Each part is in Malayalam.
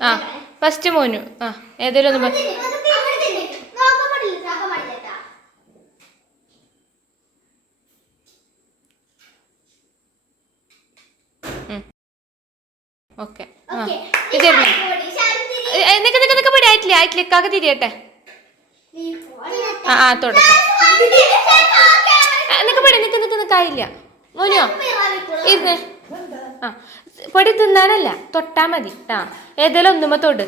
ആ ഫസ്റ്റ് മോനു. ആ ഏതെങ്കിലും ഒന്ന് ഓക്കെ. ആ ഇത് നിനക്ക് പടി ആയിട്ടില്ല ആയിട്ടില്ല. ഇക്കാക്ക തിരിയട്ടെ. ആ തുടക്കം നിനക്ക് പടി നിൽക്കായില്ല മോനിയോ ഇരുന്ന്. ആ പൊടി തിന്നാനല്ല തൊട്ടാ മതി. ആ ഏതെങ്കിലും ഒന്നുമ്പോ തൊട്.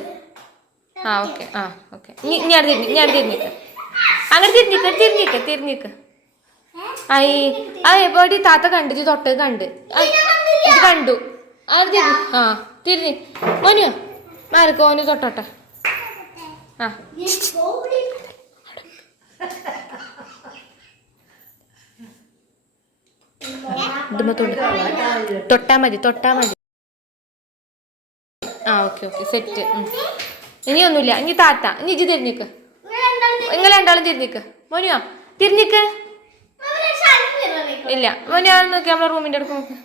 ആ ഓക്കെ. ആ ഓക്കെ. ഞാൻ തിരിഞ്ഞിക്ക് അങ്ങനെ തിരിഞ്ഞിക്ക്. അയ്യ ആ പൊടി താത്ത കണ്ടു തൊട്ടത് കണ്ട് ഇത് കണ്ടു. ആ തിരിഞ്ഞ് മോനിയോ മാർക്ക് ഓന് തൊട്ടോട്ടെ. ആ തൊട്ടാ മതി. ആ ഓക്കെ സെറ്റ്. ഇനി ഒന്നുമില്ല. ഇനി താത്ത ഇനി ഇജ്ജ് തിരിഞ്ഞിക്ക്. നിങ്ങൾ രണ്ടാളും തിരിഞ്ഞിക്ക്. മോനിയോ തിരിഞ്ഞിക്ക്. ഇല്ല മോനിയോ നോക്കി നമ്മളെ റൂമിൻ്റെ അടുത്ത് നോക്ക്.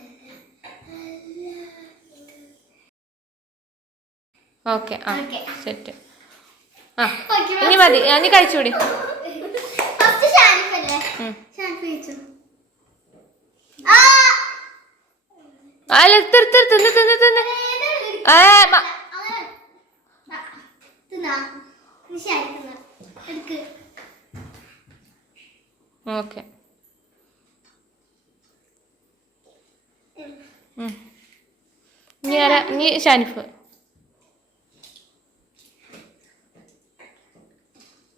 ഓക്കെ. ആ സെറ്റ്. ആ ഇനി മതി. ഇനി കഴിച്ചുകൂടി. അല്ല തിന്ന്. ഓക്കെ. ഇനി ഷാനിഫ്.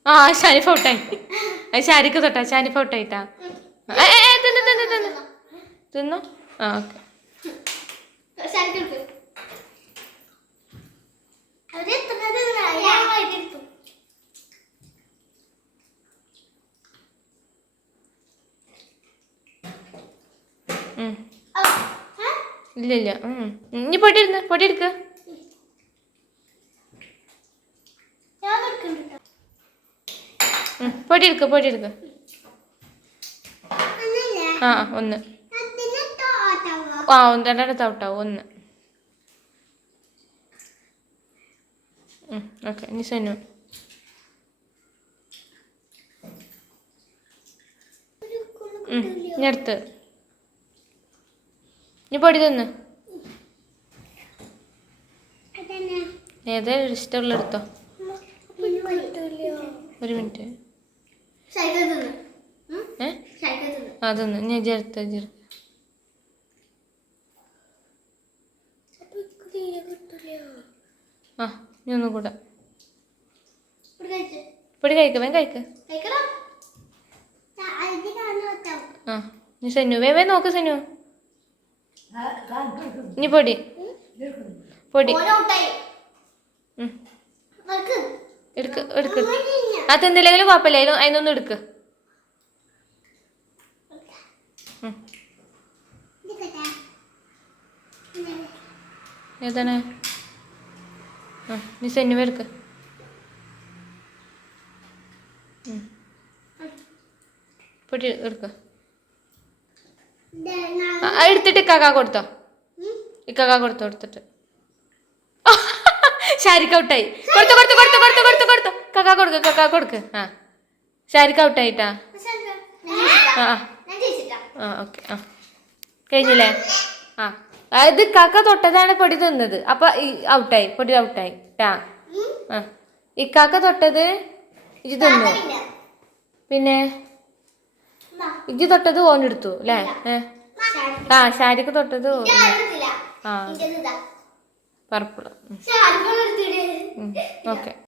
ആ ഷാനിഫ് ഔട്ടായി. അത് ഷാരിക്ക് തൊട്ടാ ഷാനിഫ് ഔട്ടായിട്ടാ. തിന്നു. ആ ഓക്കെ. ഇല്ല ഇനി പൊടി എടുക്ക. പൊടി എടുക്ക. ആ ഒന്ന്. ആ രണ്ടാമത്തെ ഔട്ടാവും. ഒന്ന്. ഓക്കെ. ഇനി സനു. ഇനി അടുത്ത്. ഇനി പൊടി തിന്ന്. ഏതായാലും ഇഷ്ടമുള്ള എടുത്തോ. ഒരു മിനിറ്റ്. അതൊന്ന് ഞാൻ ചേർത്ത്. ആ ഇനി ഒന്നും കൂടെ പൊടി കഴിക്ക. ആ ഇനി സനു വേവേ നോക്ക്. സനു ഇനി പൊടി എടുക്ക്. അത് എന്തില്ലെങ്കിലും കുഴപ്പമില്ല. അതിനൊന്നും എടുക്ക്. ഏതാണ്? ആ നീ സെന്നുവ എടുക്ക. പൊടി എടുക്ക. എടുത്തിട്ട് ഇക്കാക്ക കൊടുത്തോ. എടുത്തിട്ട് ഷാരിക്ക് ഔട്ടായി. കൊടുത്തു. കക്കാ കൊടുക്ക്. ആ ഷാരിക്ക് ഔട്ടായിട്ടാ. ആ ഓക്കെ. ആ കഴിഞ്ഞില്ലേ? ആ ഇത് കാക്ക തൊട്ടതാണ് പൊടി തിന്നത്. അപ്പൊ ഔട്ടായി. പൊടി ഔട്ടായി ട്ടാ. ആ ഇക്കാക്ക തൊട്ടത് ഇജ് തിന്നു. പിന്നെ ഇജ് തൊട്ടത് ഓനെടുത്തു അല്ലേ? ആ ഷാരിക്ക് തൊട്ടത്. ആ പർപ്പിള്. ഓക്കെ.